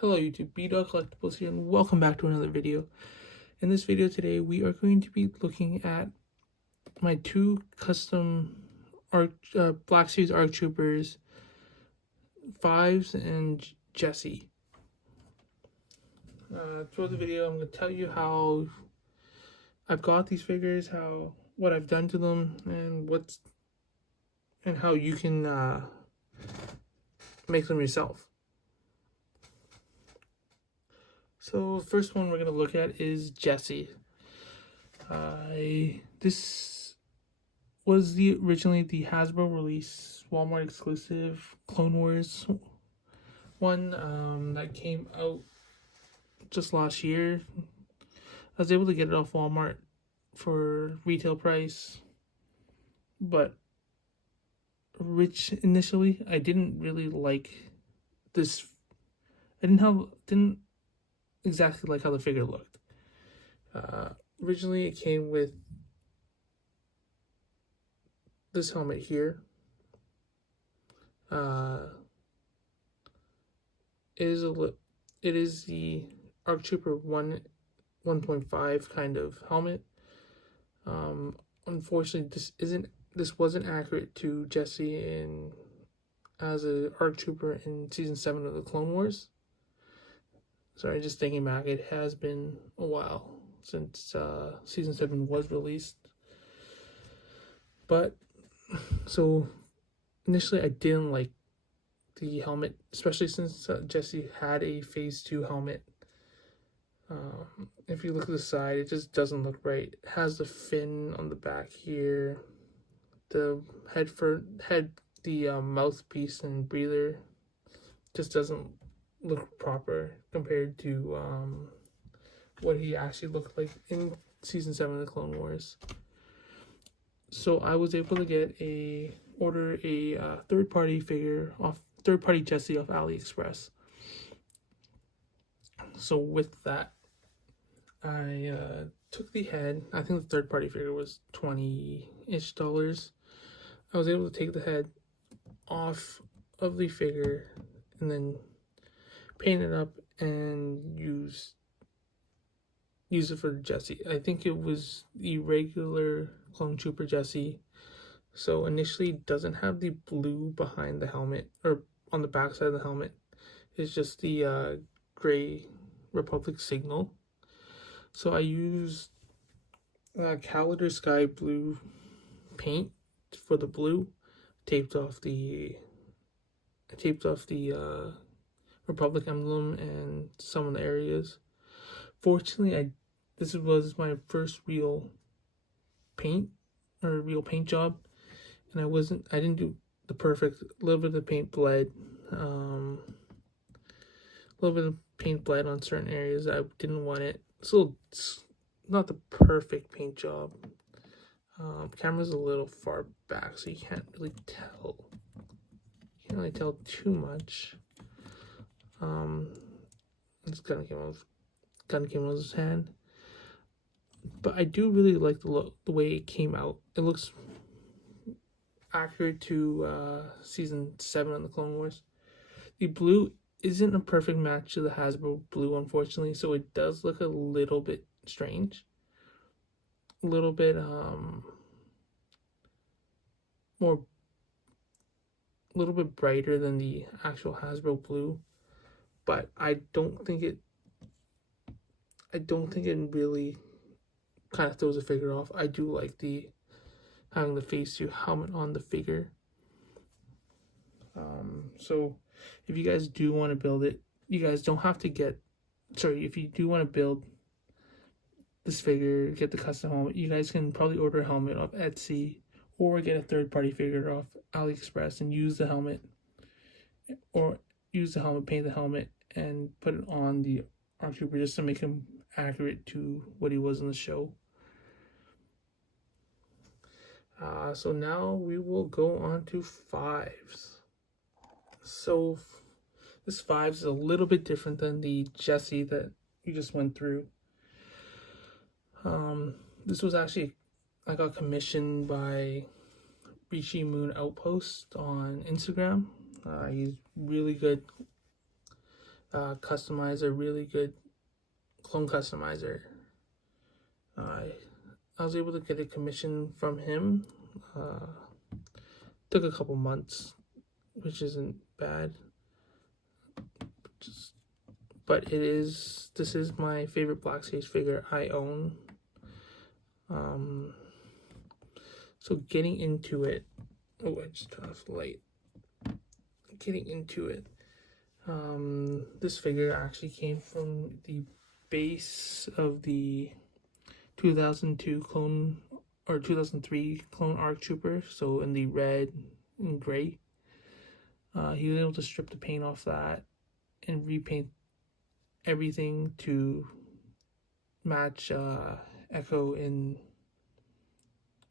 Hello YouTube, B-Dog Collectibles here, and welcome back to another video. In this video today, we are going to be looking at my two custom Black Series ARC Troopers, Fives and Jesse. Throughout the video, I'm going to tell you how I've got these figures, what I've done to them, and how you can make them yourself. So first one we're going to look at is Jesse. This was originally the Hasbro release, Walmart exclusive Clone Wars one that came out just last year. I was able to get it off Walmart for retail price, but initially I didn't really like this. I didn't exactly like how the figure looked. Originally, it came with this helmet here. It is the ARC Trooper 1.5 kind of helmet. Unfortunately, this wasn't accurate to Jesse as a ARC Trooper in season 7 of the Clone Wars. Sorry, just thinking back, it has been a while since season 7 was released. But so initially I didn't like the helmet, especially since Jesse had a phase 2 helmet. If you look at the side, it just doesn't look right. It has the fin on the back here, the mouthpiece and breather just doesn't look proper compared to what he actually looked like in season 7 of the Clone Wars. So I was able to order a third-party Jesse off AliExpress. So with that, I took the head. I think the third-party figure was $20-ish. I was able to take the head off of the figure and then paint it up and use it for Jesse. I think it was the regular Clone Trooper Jesse. So initially it doesn't have the blue behind the helmet or on the back side of the helmet. It's just the gray Republic signal. So I used Calendar Sky Blue paint for the blue. Taped off the Republic emblem and some of the areas. Fortunately, this was my first real paint job, and I didn't do the perfect. A little bit of the paint bled. A little bit of paint bled on certain areas. I didn't want it. So it's not the perfect paint job. Camera's a little far back, so you can't really tell. You can't really tell too much. This gun came out of his hand, but I do really like the way it came out. It looks accurate to season 7 of the Clone Wars. The blue isn't a perfect match to the Hasbro blue, unfortunately, so it does look a little bit strange, a little bit brighter than the actual Hasbro blue. But I don't think it really kind of throws the figure off. I do like having the phase 2 helmet on the figure. So if you guys do want to build it, you guys don't have to if you do want to build this figure, get the custom helmet, you guys can probably order a helmet off Etsy or get a third-party figure off AliExpress and use the helmet, paint the helmet, and put it on the ARC Trooper just to make him accurate to what he was in the show. So now we will go on to Fives. So this Fives is a little bit different than the Jesse that you just went through. This was actually, I got commissioned by Rishi Moon Outpost on Instagram. He's really good customizer, really good clone customizer. I was able to get a commission from him. Took a couple months, which isn't bad. But this is my favorite Black Sage figure I own. So getting into it. Oh, I just turned off the light. Getting into it. This figure actually came from the base of the 2002 clone or 2003 clone ARC Trooper. So in the red and gray. He was able to strip the paint off that and repaint everything to match Echo in,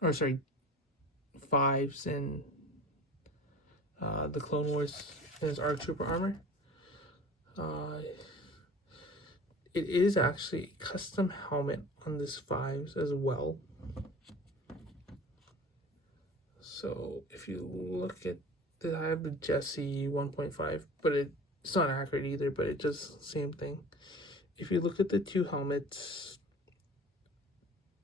or sorry, Fives in the Clone Wars in his ARC Trooper armor. It is actually a custom helmet on this Fives as well. So if you look at I have the Jesse 1.5, but it's not accurate either, but it just same thing. If you look at the two helmets,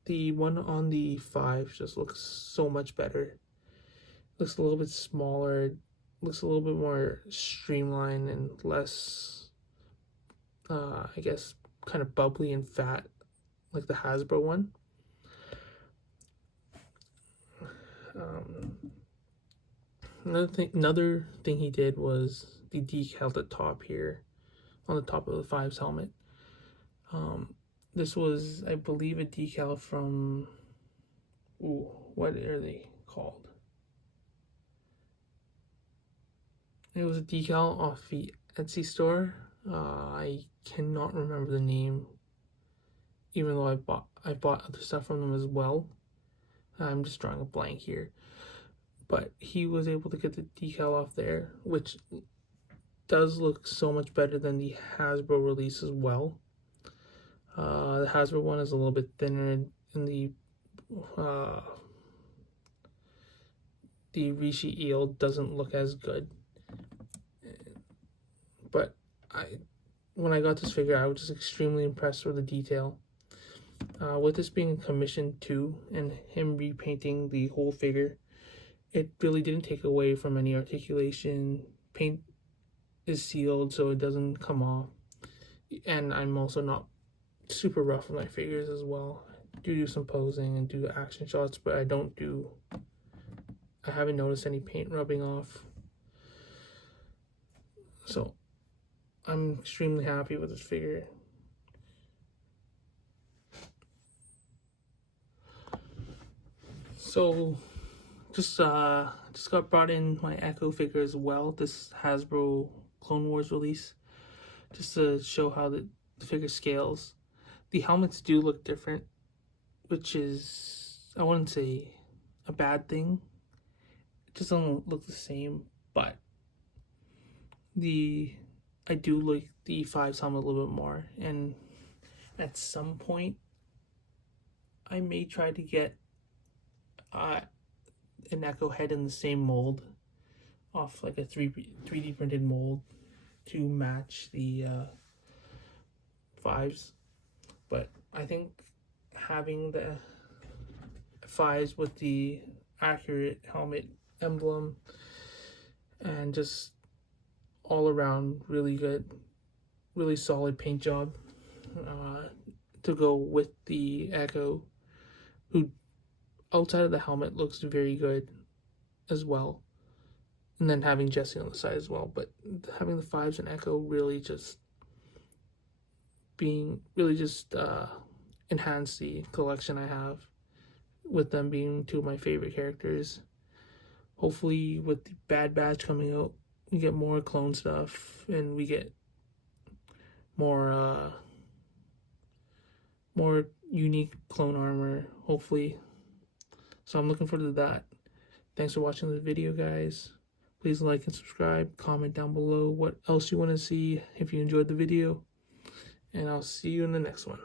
the one on the 5 just looks so much better. Looks a little bit smaller, looks a little bit more streamlined and less, I guess, kind of bubbly and fat, like the Hasbro one. Another thing he did was the decal at the top here, on the top of the Fives helmet. This was, I believe, a decal from, what are they called? It was a decal off the Etsy store. I cannot remember the name, even though I bought other stuff from them as well. I'm just drawing a blank here. But he was able to get the decal off there, which does look so much better than the Hasbro release as well. The Hasbro one is a little bit thinner, and the Rishi Eel doesn't look as good. But when I got this figure, I was just extremely impressed with the detail. With this being commissioned too, and him repainting the whole figure, it really didn't take away from any articulation. Paint is sealed so it doesn't come off. And I'm also not super rough with my figures as well. I do some posing and do action shots, but I haven't noticed any paint rubbing off. So I'm extremely happy with this figure. So just got brought in my Echo figure as well, this Hasbro Clone Wars release, just to show how the figure scales. The helmets do look different, which is, I wouldn't say a bad thing. It just doesn't look the same, but I do like the 5's helmet a little bit more, and at some point I may try to get an Echo head in the same mold, off like a 3D printed mold to match the 5's. But I think having the 5's with the accurate helmet emblem and just all around really good, really solid paint job to go with the Echo, who outside of the helmet looks very good as well, and then having Jesse on the side as well. But having the 5's and Echo really just enhance the collection I have, with them being two of my favorite characters. Hopefully with the Bad Batch coming out, we get more clone stuff and we get more unique clone armor, hopefully. So I'm looking forward to that. Thanks for watching the video, guys. Please like and subscribe. Comment down below what else you want to see if you enjoyed the video. And I'll see you in the next one.